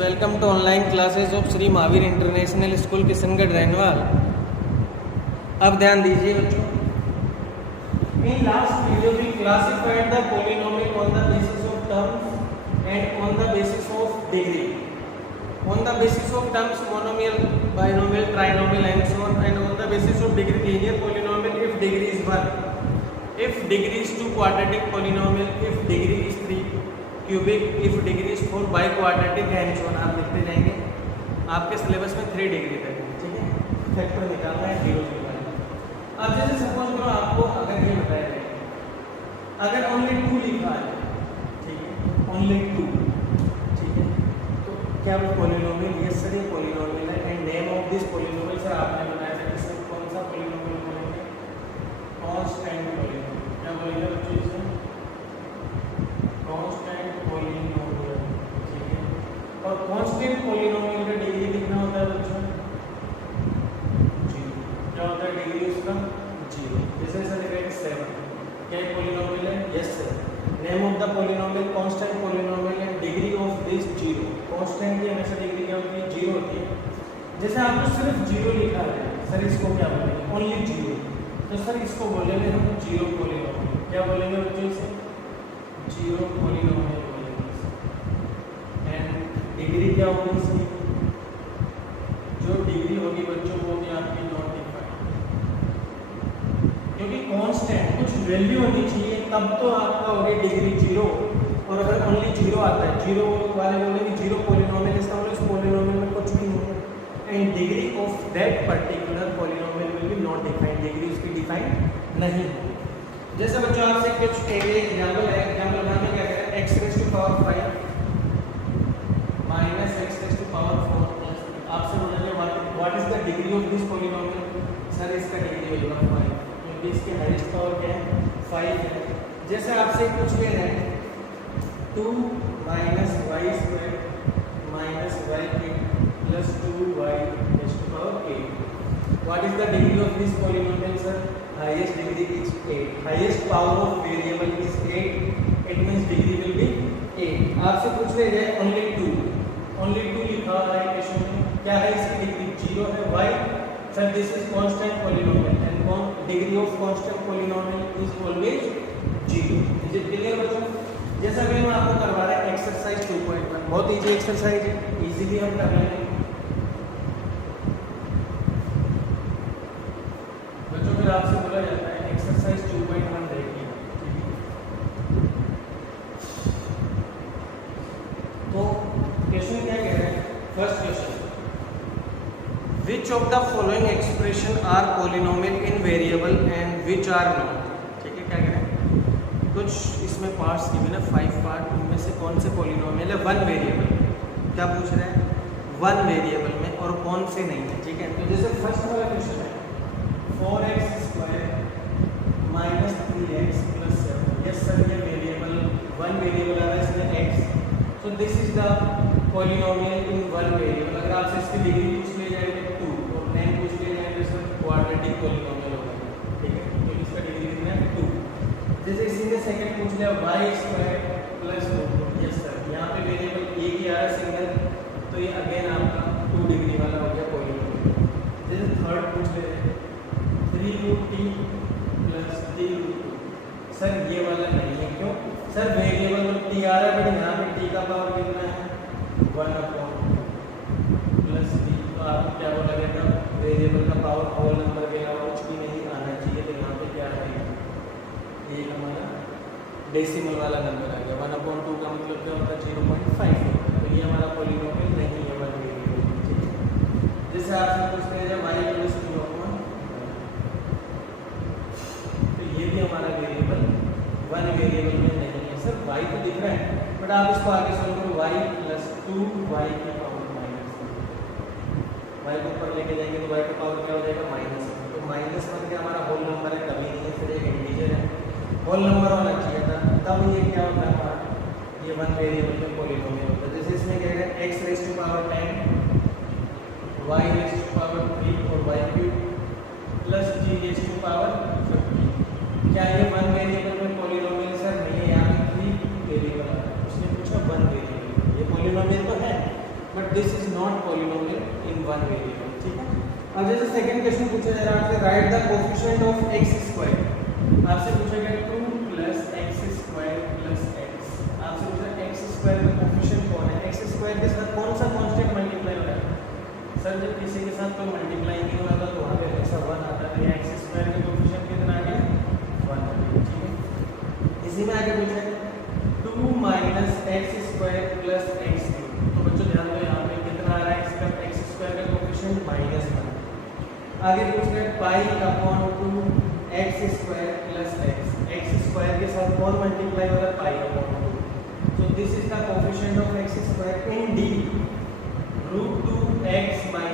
Welcome to online classes of Shri Mahavir international school Kishangarh Renwal. अब ध्यान दीजिए बच्चों, in last video we classified the polynomial on the basis of terms and on the basis of degree. On the basis of terms monomial, binomial, trinomial and so on, and on the basis of degree linear polynomial if degree is 1, if degree is 2 quadratic polynomial, if degree is 3 cubic, if degree is 4 biquadratic and so on। आप लिखते जाएंगे, आपके syllabus में 3 degree तक है, ठीक है। Factor निकालना है 0 0 वाला। अब जैसे सपोज करो आपको अगर ये बताया जाए, अगर ओनली 2 लिखा है, ठीक है, ओनली 2, ठीक है, तो क्या वो पॉलिनोमियल? यस सर, ये पॉलिनोमियल है। And name of this polynomial sir आपने बताया था कि सर कौन सा पॉलिनोमियल बोलेंगे? Constant polynomial. क्या बोलेंगे बच्चों इसे? कांस्टेंट पॉलिनोमियल, ठीक है। और कांस्टेंट पॉलिनोमियल का डिग्री कितना होता है बच्चों? 0। क्या होता है डिग्री उसका? 0। जैसे सर लिखा है 7। क्या पॉलिनोमियल है? Yes sir. Name of the polynomial constant polynomial and degree of this 0। Constant की हमेशा डिग्री क्या होती है? 0 होती है। जैसे आपको सिर्फ 0 लिखा है सर, इसको क्या बोलेंगे? ओनली 0, तो सर इसको बोलेंगे हम 0 पॉलिनोमियल। क्या बोलेंगे बच्चों इसे? 0 पॉलिनोमियल बोलेंगे। एंड डिग्री क्या होगी इसकी? जो डिग्री होगी बच्चों वो भी आपकी नॉट डिफाइंड, क्योंकि कांस्टेंट कुछ वैल्यू होनी चाहिए तब तो आपका होगी डिग्री 0। और अगर ओनली 0 आता है, 0 वाले बोलेंगे 0 पॉलिनोमियल, इसका मतलब इस पॉलिनोमियल में कुछ भी नहीं है। And degree of that particular polynomial will be not defined, degree उसकी डिफाइन नहीं है। जैसे बच्चों आपसे कुछ एग्जांपल है, एग्जांपल में क्या कह रहे हैं? x raise to power 5 minus x raise to power 4 plus. आपसे बोलेंगे what is the degree of this polynomial? Sir इसका डिग्री होगा 5, क्योंकि इसकी हाईएस्ट पावर क्या है? 5 है। जैसे आपसे कुछ ले रहे हैं 2 minus y square minus y cube plus 2y raise to power 8। What is the degree of this polynomial sir? Highest degree is 8, highest power of variable is 8, it means degree will be 8। आपसे पूछ ले जाए only 2, only 2 लिखा हुआ है question में, क्या है इसकी डिग्री? 0 है। Why sir? This is constant polynomial and degree of constant polynomial is always 0। Is it clear बच्चों? जैसा कि मैं आपको करवा रहा है एक्सरसाइज 2.1, बहुत इजी एक्सरसाइज है, इजीली हम कर लेंगे बच्चों। फिर आपसे बोला जाता है एक्सरसाइज 2.1 देखिए, तो क्वेश्चन क्या कह रहे हैं? First question, which of the following expression are polynomial in variable and which are not. ठीक है, क्या कह रहे हैं? कुछ इसमें पार्ट्स गिवन है, 5 पार्ट, उनमें से कौन से पॉलिनोमियल है 1 वेरिएबल? क्या पूछ रहे हैं? 1 वेरिएबल में, और कौन से नहीं है। ठीक है, तो जैसे फर्स्ट वाला क्वेश्चन है 4x square minus 3x plus 7। Yes sir, ये वेरिएबल 1 वेरिएबल आ रहा है इसमें x, तो this is the polynomial in 1 variable. अगर आपसे इसकी डिग्री पूछ ले जाएगी 2 और नेम पूछ ले जाएंगे सर क्वाड्रेटिक पॉलिनोमियल होगा, ठीक है, तो इसका डिग्री कितना है? 2। जैसे इसी में सेकंड पूछ लिया y square plus 4। Yes sir, यहाँ पे वेरिएबल एक ही आ रहा है सिंगल, तो ये अगेन आपका 2 डिग्री वाला हो गया पॉलिनोमियल। जैसे थर्ड पूछ ले 3√t प्लस 3√2। सर ये वाला नहीं है, क्यों? सर वेरिएबल में t आ रहा है, बट यहाँ पे t का पावर कितना है? 1/2 प्लस t। तो आपको क्या बोला गया था? वेरिएबल का पावर होल नंबर के अलावा कुछ भी नहीं आना चाहिए, तो यहाँ पे क्या आएगा? ये हमारा डेसिमल वाला नंबर आ गया। 1/2 का मतलब क्या होता है? 0.5 होता है। तो ये हमारा पॉलिनोमियल नहीं है 1 वेरिएबल, ठीक है। जैसे आपसे पूछते हैं जब y प्लस 2/1, तो ये भी हमारा वेरिएबल 1 वेरिएबल में नहीं है। सर y तो दिख रहा है, बट आप इसको आगे सोल्व करो, y प्लस 2y की पावर माइनस, y को ऊपर लेके जाएंगे तो y का पावर क्या हो जाएगा? माइनस। तो माइनस वन के हमारा होल नंबर है, कभी नहीं है, फिर एक इंटीजर है, होल नंबर होना चाहिए था, तब ये क्या होता है हमारा? ये 1 वेरिएबल में पॉलिनोमियल होता है। जैसे इसमें कह रहे हैं x raise to power 10 y raise to power 3 और y cube plus g raise to power 50। क्या ये 1 वेरिएबल में पॉलिनोमियल? सर नहीं है, यहाँ पे 3 वेरिएबल है। उसने पूछा 1 वेरिएबल, ये पॉलिनोमियल तो है but this is not polynomial in one variable, ठीक है। अब जैसे सेकंड क्वेश्चन पूछा जा रहा है आपसे, right the coefficient of x square. आपसे पूछा गया 2 + x स्क्वायर + x। आपसे पूछा x स्क्वायर का कोएफिशिएंट कौन है, x स्क्वायर के साथ कौन सा कांस्टेंट मल्टीप्लाई हो रहा है। सर जब किसी के साथ कोई मल्टीप्लाई नहीं हो रहा था तो वहाँ पे हमेशा 1 आता है, या x स्क्वायर का कोएफिशिएंट कितना आ गया 1 आ गया, ठीक है। इसी में आगे पूछा है 2 - x स्क्वायर + x क्यूब। तो बच्चों ध्यान दो यहाँ पे कितना आ रहा है, इसका x स्क्वायर का कोएफिशिएंट -1। आगे पूछ रहे π/2 x square + x। x square के साथ कौन मल्टीप्लाई हो रहा है, π/2। तो this is the coefficient of x square in D √2x - 1।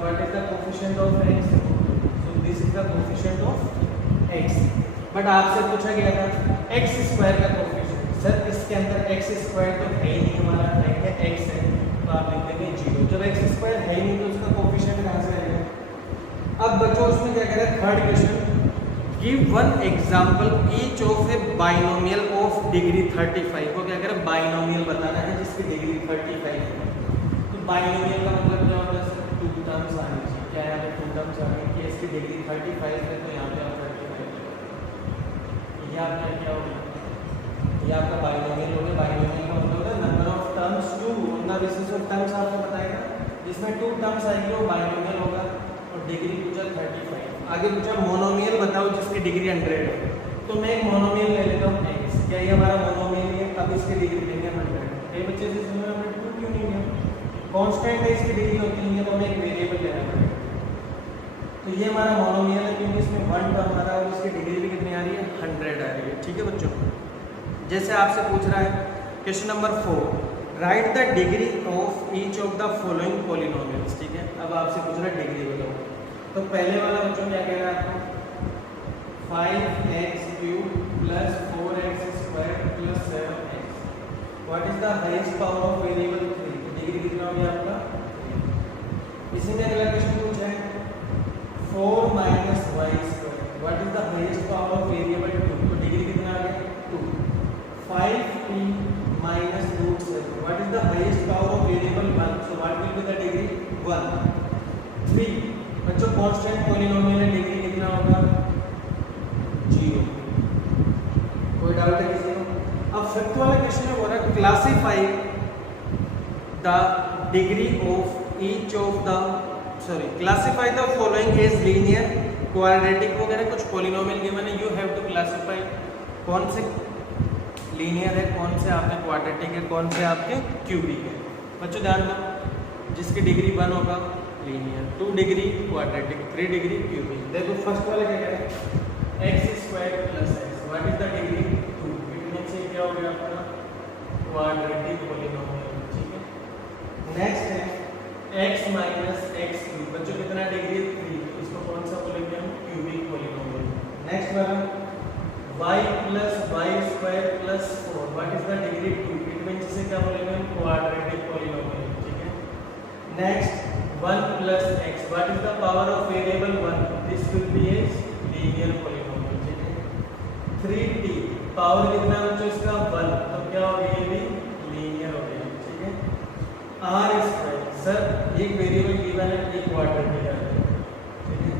What is the coefficient of x, so this is the coefficient of x। But आपसे पूछा गया था x स्क्वायर का कोएफिशिएंट। सर इसके अंदर x स्क्वायर तो है ही नहीं, हमारा है x है, तो आप लिख देंगे 0। जब x स्क्वायर है ही नहीं तो उसका कोएफिशिएंट कहां से आएगा। अब बच्चों उसमें क्या कह रहा है, third question, give one example each of A binomial of degree 35। को क्या कह रहा है, बाइनोमियल बताना है जिसकी डिग्री 35 है। बाइनोमियल का मतलब क्या होता है सर, 2 टर्म्स आनी चाहिए। क्या है, 2 टर्म्स आनी कि इसकी डिग्री 35 है, तो यहाँ पे आप 35 ये आपका क्या होगा, ये आपका बाइनोमियल हो गया। बाइनोमियल का मतलब है number of terms 2 on the basis of terms आपको बताएगा, जिसमें 2 टर्म्स आएंगे वो बाइनोमियल होगा। और डिग्री पूछा 35। आगे पूछा मोनोमियल बताओ जिसकी डिग्री 100 है। तो मैं एक मोनोमियल ले लेता हूँ x। क्या ये हमारा मोनोमियल है, अब इसकी डिग्री लेंगे 100। कई बच्चे से इसमें हमने 2 क्यों नहीं लिया, कांस्टेंट है इसकी डिग्री होती है, तो हमें एक वेरिएबल लेना पड़ेगा। तो ये हमारा मोनोमियल है क्योंकि इसमें 1 टर्म आ रहा है और इसकी डिग्री भी कितनी आ रही है, 100 आ रही है, ठीक है बच्चों। जैसे आपसे पूछ रहा है question number 4, right the degree of each of the following polynomials, ठीक है। अब आपसे पूछ रहा है डिग्री बताओ। तो पहले वाला बच्चों क्या कह रहा है आपको, 5x³ + 4x² + 7x। What is the highest power of variable 3। Degree कितना हो गया आपका। इसी में अगला क्वेश्चन पूछा है 4 - y²। What is the highest power of variable 2। तो डिग्री कितना आ गया 2। 5t - √7। What is the highest power of variable 1। So what will be the degree 1। 3 बच्चों कांस्टेंट पॉलिनोमियल है, डिग्री कितना होगा 0। कोई डाउट है किसी को। अब फिफ्थ वाला क्वेश्चन है, वो रहा classify the degree of each of the classify the following as linear, quadratic वगैरह कुछ पॉलिनोमियल गिवन है। यू हैव टू क्लासिफाई कौन से लीनियर है, कौन से आपके क्वाड्रेटिक है, कौन से आपके क्यूबिक है। बच्चों ध्यान दो, जिसकी डिग्री 1 होगा linear, 2 degree quadratic, 3 degree cubic. देखो फर्स्ट वाला क्या कह रहा है, x² + x। What is the degree 2। It means ये क्या हो गया आपका क्वाड्रेटिक पॉलिनोमियल, ठीक है। नेक्स्ट है x - x³। बच्चों कितना डिग्री 3, इसको कौन सा बोलेंगे हम, क्यूबिक पॉलिनोमियल। नेक्स्ट वाला y + y² + 4। What is the degree 2। It means इसे क्या बोलेंगे हम, क्वाड्रेटिक पॉलिनोमियल, ठीक है। Next 1 + x। What is the power of variable 1। This will B a linear polynomial, ठीक है। 3t पावर कितना बच्चों इसका 1, तो क्या हो गया, ये भी लीनियर हो गया, ठीक है। r²। सर एक वेरिएबल गिवन है, एक क्वाड्रेटिक है, ठीक है।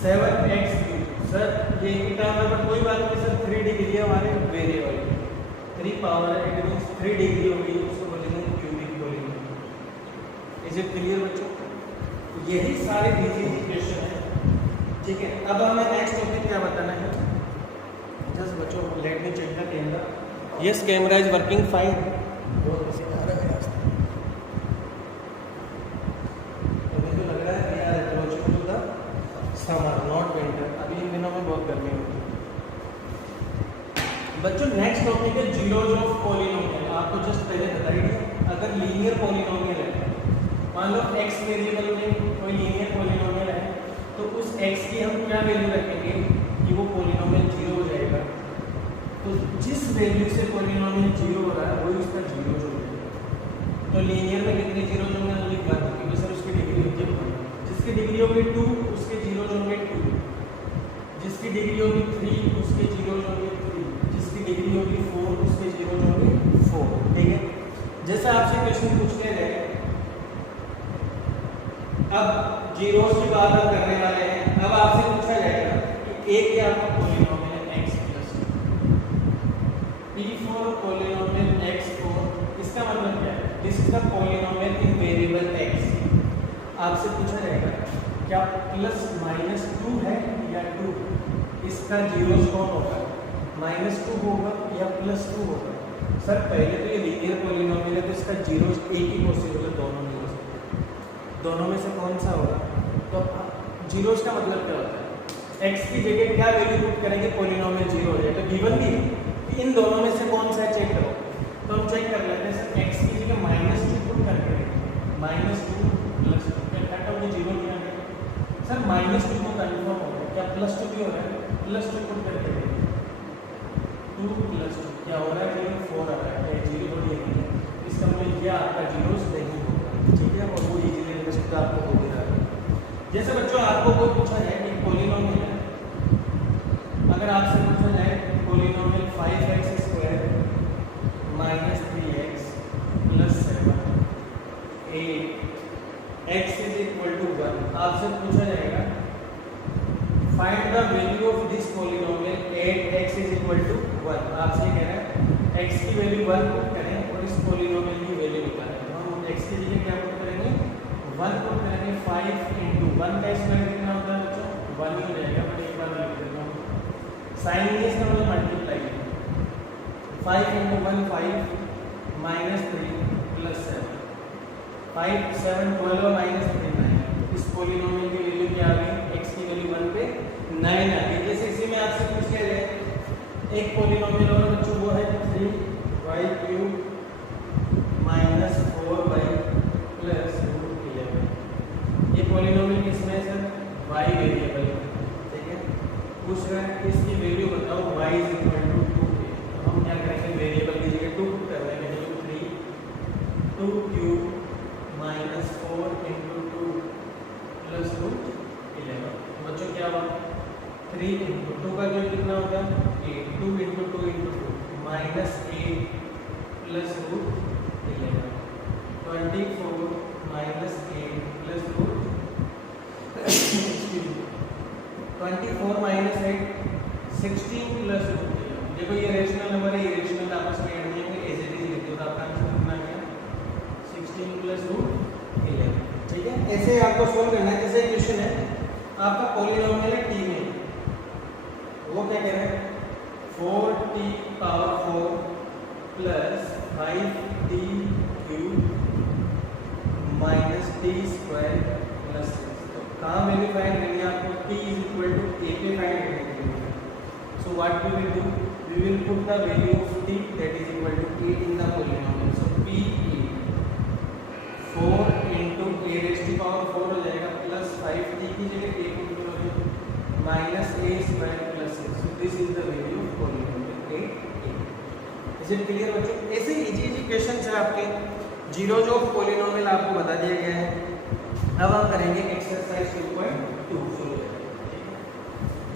7x³। सर ये एक टर्म है पर कोई बात नहीं सर, 3 डिग्री है हमारे वेरिएबल, 3 पावर है, इट मींस 3 डिग्री होगी, उसको बोलेंगे cubic polynomial. Is it clear बच्चों। यही सारे इजी क्वेश्चन है, ठीक है। अब हमें नेक्स्ट टॉपिक क्या बताना है, जस्ट बच्चों let me check the camera. Yes camera is working fine. बहुत अच्छी आ रहा है रास्ता, तो मुझे लग रहा है यार approaching to the summer not winter. अभी इन दिनों में बहुत गर्मी होती है बच्चों। नेक्स्ट टॉपिक है जीरोज ऑफ पॉलिनोमियल। आपको जस्ट पहले बता ही दिया, अगर लीनियर पॉलिनोमियल है, मान लो x वेरिएबल में कोई लीनियर पॉलिनोमियल है, तो उस x की हम क्या वैल्यू रखेंगे कि वो पॉलिनोमियल 0 हो जाएगा। तो जिस वैल्यू से पॉलिनोमियल 0 हो रहा है वही उसका 0 हो जाएगा। तो लीनियर में कितने 0 होंगे, ओनली 1, क्योंकि सर उसकी डिग्री होती है 1। जिसकी डिग्री होगी 2 उसके 0 होंगे 2, जिसकी डिग्री होगी 3 उसके 0 होंगे 3, जिसकी डिग्री होगी 4 उसके 0 होंगे 4, ठीक है। जैसे आपसे क्वेश्चन पूछते गए, अब जीरोस की बात हम करने वाले हैं। अब आपसे पूछा जाएगा कि एक क्या आपका polynomial x plus p for polynomial x4, इसका मतलब क्या है? This is the polynomial in variable x। आपसे पूछा जाएगा क्या प्लस माइनस 2 है या 2, इसका जीरोस कौन होगा, -2 होगा या +2 होगा? सर पहले तो ये लीनियर पॉलिनोमियल है तो इसका जीरोस एक ही पॉसिबल है, दोनों नहीं हो सकते, दोनों में से कौन सा होगा? तो जीरोस का मतलब क्या होता है? x की जगह क्या वैल्यू पुट करेंगे, पॉलिनोमियल जीरो हो जाए। तो गिवन भी है इन दोनों में से कौन सा चेक करो, तो हम चेक कर लेते हैं। सर x की जगह -2 पुट करके -2 +2 क्या कट ऑफ द जीरो लिया गया। सर -2 को कंफर्म हो गया, क्या +2 भी हो रहा है? +2 पुट करके 2 + 2 क्या हो रहा है, 4 आ रहा है, जीरो थोड़ी है, इसका मतलब ये आपका जीरोस नहीं होगा, ठीक है। और वो इजीली अंडरस्टूड आपको हो भी रहा है। जैसे बच्चों आपको कोई पूछा जाए कि पॉलिनोमियल है, अगर आपसे पूछा जाए पॉलिनोमियल 5x² - 3x + 7 8 x = 1, आपसे पूछा जाएगा find the value of this polynomial 8x = 1। आपसे कह रहा है x की वैल्यू 1 पुट करें और इस पॉलिनोमियल की वैल्यू निकालें। तो हम x की जगह क्या पुट करेंगे, 1 पुट करेंगे। 5 × 1 का स्क्वायर कितना होता है बच्चों, 1 ही हो जाएगा, बट एक बार लिख देता हूँ। साइन नहीं इसका मतलब मल्टीप्लाई। 5 × 1 5 -3 + 7 5 7 12 - 3 9। इस पॉलिनोमियल की वैल्यू क्या आ गई, x की वैल्यू 1 पे 9 आ गई। जैसे इसी में आपसे पूछ लिया जाए एक पॉलिनोमियल और बच्चों वो है 3y³ - 4y + √11। ये पॉलिनोमियल किसमें है सर, y वेरिएबल, ठीक है। पूछ रहा है इसकी वैल्यू बताओ y = 2। तो हम क्या करेंगे, वेरिएबल की जगह 2 कर देंगे, तो 3 2³ - 4 × 2 + √11। बच्चों क्या हुआ, 3 × 2 का वैल्यू कितना होगा, 8, 2 × 2 × 2 -8 + √11 24 - 8 + √24 - 8 16 + √11। देखो ये रेशनल नंबर है, ये रेशनल आपस में ऐड होंगे, एज इट इज लिख दो, तो आपका आंसर कितना आ गया, 16 + √11, ठीक है। ऐसे आपको सोल्व करना है। जैसे क्वेश्चन है आपका पॉलिनोमियल है t में, वो क्या कह रहे हैं, 4t⁴ + 5t³ - t² + 6। तो कहाँ वैल्यू फाइंड करनी है आपको, t = a पे फाइंड करनी है। So what we will do, we will put the value of t that is equal to 8 in the polynomial. So p 4 × a⁴ हो जाएगा, प्लस 5t की जगह a पुट करोगे -a² + 6। So this is the value of polynomial 8। Is it clear बच्चों? ऐसे easy questions है आपके, zeros of polynomial आपको बता दिया गया है। अब हम करेंगे एक्सरसाइज 2.2 शुरू।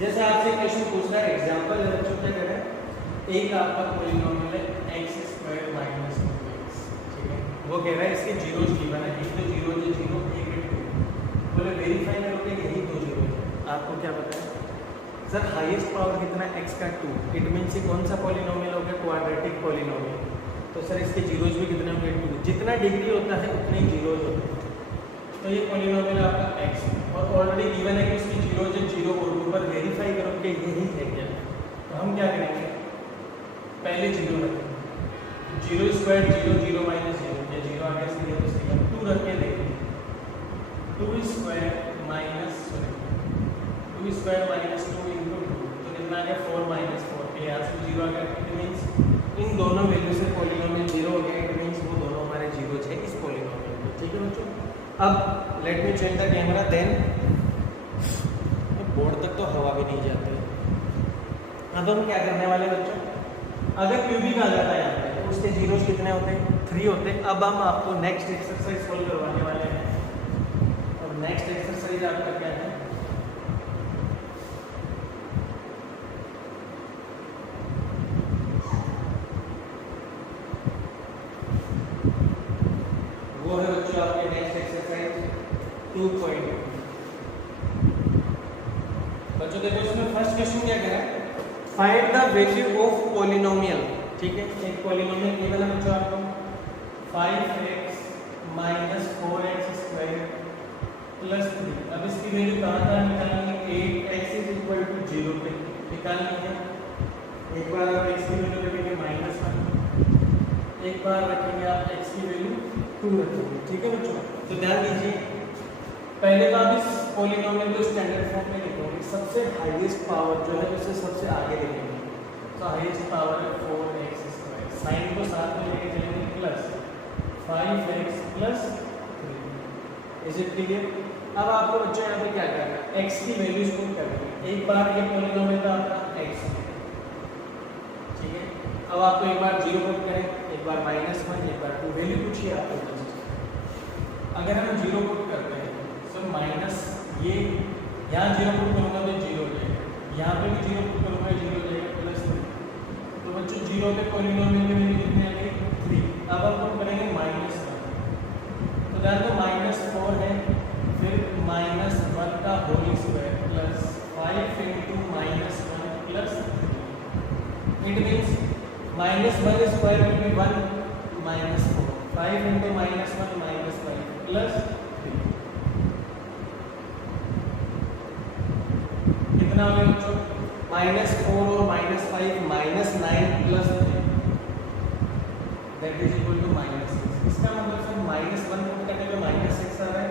जैसे आपसे क्वेश्चन पूछ रहा है, एग्जांपल है बच्चों, क्या करें, एक आपका पॉलिनोमियल है x² - 2x, ठीक है। वो कह रहा है इसके जीरोस गिवन है, एक तो जीरो है 0, एक है 2। बोले वेरीफाई करोगे यही दो जीरो है। आपको क्या पता है सर, हाईएस्ट पावर कितना है, x का 2। इट मीन्स कौन सा पॉलिनोमियल हो गया, क्वाड्रेटिक पॉलिनोमियल। तो सर इसके जीरोस भी कितने होंगे, 2। जितना डिग्री होता है उतने ही जीरोस होते हैं। तो ये पॉलिनोमियल आपका x और ऑलरेडी गिवन है कि उसकी जीरोस है 0 और 2 पर वेरीफाई करोगे यही है क्या। तो हम क्या करेंगे, पहले 0 रखेंगे, 0² 0 0 - 0 या 0 आगे से तो सही है, 2 रख के देखेंगे, 2² - 2 तो कितना आ गया, 4 - 4। यहाँ से 0 आ गया, इट मीन्स इन दोनों वैल्यू से पॉलिनोमियल 0 हो गया। इट मीन्स वो दोनों हमारे जीरोस है इस पॉलिनोमियल में, ठीक है बच्चों। अब let me change the camera, then board तक तो हवा भी नहीं जाती। अब हम क्या करने वाले बच्चों, अगर क्यूबिक आ जाता है यहाँ पे तो उसके जीरोस कितने होते हैं, 3 होते हैं। अब हम आपको नेक्स्ट एक्सरसाइज सॉल्व करवाने वाले हैं। और नेक्स्ट एक्सरसाइज आपका क्या है, वो है बच्चों आपके नेक्स्ट एक्सरसाइज 2.2। बच्चों देखो इसमें फर्स्ट क्वेश्चन क्या कह रहा है, find the value of polynomial. ठीक है, एक पॉलिनोमियल गिवन है बच्चों आपको 5x minus 4x square plus 3। अब इसकी वैल्यू कहाँ कहाँ निकालेंगे, 8x इज इक्वल टू 0 पे निकालनी है। एक बार आप x की वैल्यू रखेंगे -1, एक बार रखेंगे आप x की वैल्यू 2 रखेंगे। ठीक है बच्चों, तो ध्यान दीजिए पहले तो आप इस पॉलिनोमियल को स्टैंडर्ड फॉर्म में लिखोगे, सबसे हाईएस्ट पावर जो है उसे सबसे आगे लिखेंगे। तो हाईएस्ट पावर है 4x स्क्वायर, साइन को साथ में लेके चलेंगे plus 5x plus 3। Is it clear? अब आपको बच्चों यहाँ पे क्या करना है, x की वैल्यूज पुट करनी है। एक बार ये पॉलिनोमियल था आपका x, ठीक है। अब आपको एक बार 0 पुट करें, एक बार -1, एक बार 2, वैल्यू पूछिए आपको। अगर हम 0 पुट करते हैं तो माइनस ये यहाँ 0 पुट करूँगा तो 0 हो जाएगा, यहाँ पे भी 0 पुट करूँगा 0 हो जाएगा प्लस 3। तो बच्चों 0 पे पॉलिनोमियल की वैल्यू कितनी आ गई 3। अब हम पुट करेंगे -1, तो ध्यान दो -4 है, फिर -1 का whole square plus 5 into -1 plus 3। It means -1 square will be 1 -4, 5 into -1 -5 plus 3। कितना हो गया बच्चों, -4 और -5 -9 plus 3, that is equal to -6। इसका मतलब सर -1 पुट करने में -6 आ रहा है,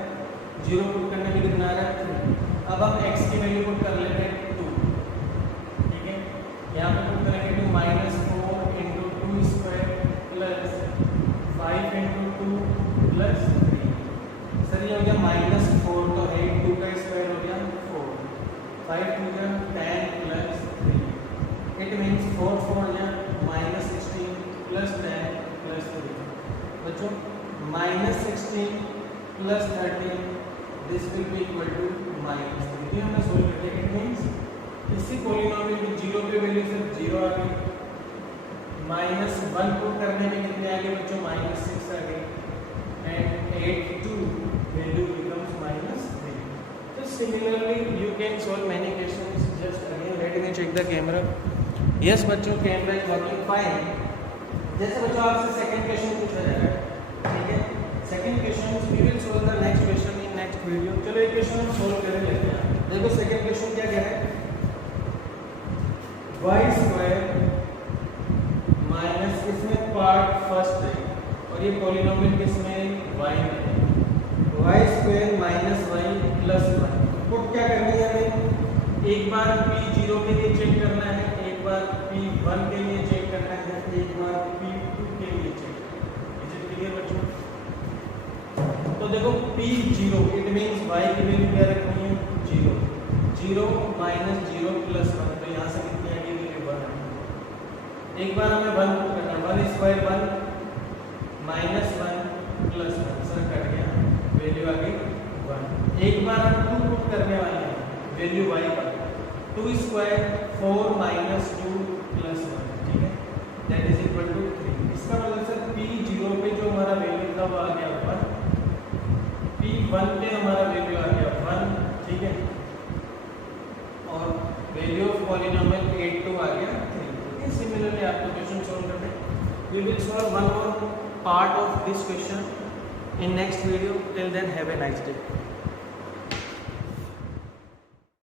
0 पुट करने में कितना आ रहा है 3। अब हम x की वैल्यू पुट कर लेते हैं 2। ठीक है, यहाँ पे पुट करेंगे तो -4 into 2 square plus 5 into 2 plus 3। Sir ये हो गया -4 तो है, 2 का स्क्वायर हो गया 4, 5 2 जा 10 प्लस 3। इट मीन्स 4 4 जा -16 प्लस 10 प्लस 3। बच्चों -16 plus 13 this will be equal to -3। ये हमने सोल्व कर दिया। इट मीन्स इसी पॉलिनोमियल की 0 पे वैल्यू सिर्फ 0 आ गई, -1 पुट करने में कितने आ गए बच्चों -6 आ गए, and 8 2 value becomes -3. So similarly you can solve many questions. Just again let me check the camera. Yes बच्चों, कैमरा is working fine. जैसे बच्चों आपसे सेकंड क्वेश्चन पूछा जाएगा, ठीक है। Second question we will solve the next question in next video. चलो एक क्वेश्चन हम सोल्व कर लेते हैं। देखो सेकंड क्वेश्चन क्या कह रहा है, y स्क्वायर माइनस, इसमें पार्ट फर्स्ट है और ये पॉलिनोमियल किसमें y में है, y square minus y plus 1। Put क्या करनी है हमें, एक बार p0 के लिए चेक करना है, एक बार p1 के लिए चेक करना है, एक बार p2 के लिए चेक करना है। इज इट क्लियर बच्चों? तो देखो p0 इट मींस y की वैल्यू क्या रखनी है 0, 0 माइनस 0 प्लस 1, तो यहाँ से कितनी आ गई वैल्यू 1। एक बार हमें 1 पुट करना है, 1 स्क्वायर 1 -1 प्लस 1, सर कट गया, वैल्यू आ गई 1। एक बार हम 2 पुट करने वाले हैं, वैल्यू y पर 2 स्क्वायर 4 -2 प्लस 1, ठीक है, दैट इज इक्वल टू 3। इसका मतलब सर p0 पे जो हमारा वैल्यू था वो आ गया 1, p1 पे हमारा वैल्यू आ गया 1, ठीक है, और वैल्यू ऑफ पॉलिनोमियल 8 2 आ गया 3। Similarly आपको क्वेश्चन सॉल्व करते हैं। We will solve one more part of this question in next video. Till then, have a nice day.